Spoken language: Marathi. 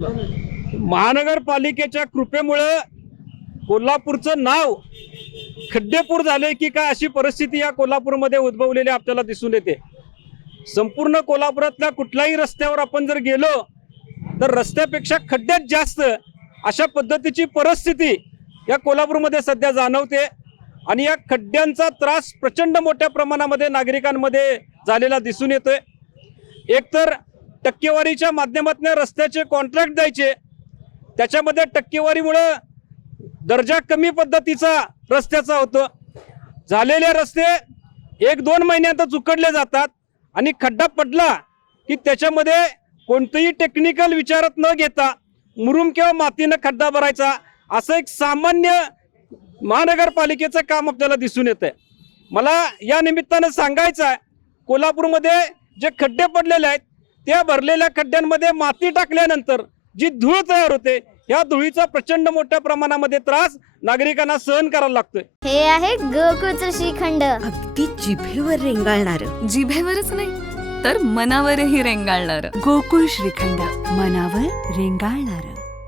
महानगरपालिकेच्या कृपेमुळे कोल्हापूरचं नाव खड्डेपूर झाले की काय अशी परिस्थिती या कोल्हापूरमध्ये उद्भवलेली आपल्याला दिसून येते। संपूर्ण कोल्हापुरातल्या कुठल्याही रस्त्यावर आपण जर गेलो तर रस्त्यापेक्षा खड्डेच जास्त अशा पद्धतीची परिस्थिती या कोल्हापूरमध्ये सध्या जाणवते आणि या खड्ड्यांचा त्रास प्रचंड मोठ्या प्रमाणामध्ये नागरिकांमध्ये झालेला दिसून येतोय। एकतर टक्केवारीच्या माध्यमातून रस्त्याचे कॉन्ट्रॅक्ट द्यायचे, त्याच्यामध्ये टक्केवारीमुळे दर्जा कमी पद्धतीचा रस्त्याचा होतो। झालेले रस्ते 1-2 महिन्यातच उकडले जातात आणि खड्डा पडला की त्याच्यामध्ये कोणतेही टेक्निकल विचारात न घेता मुरुम किंवा मातीने खड्डा भरायचा असं एक सामान्य महानगरपालिकेचं काम आपल्याला दिसून येतंय। मला या निमित्तानं सांगायचं आहे, कोल्हापूरमध्ये जे खड्डे पडलेले आहेत त्या भरलेल्या खड्ड्यांमध्ये माती टाकल्यानंतर जी धूळ तयार होते, या धुळीचा प्रचंड मोठ्या प्रमाणामध्ये त्रास नागरिकांना सहन करायला लागतोय। हे आहे गोकुळचं श्रीखंड, अगदी जिभेवर रेंगाळणारं। जिभेवरच नाही तर मनावरही रेंगाळणारं गोकुळ श्रीखंड, मनावर रेंगाळणारं।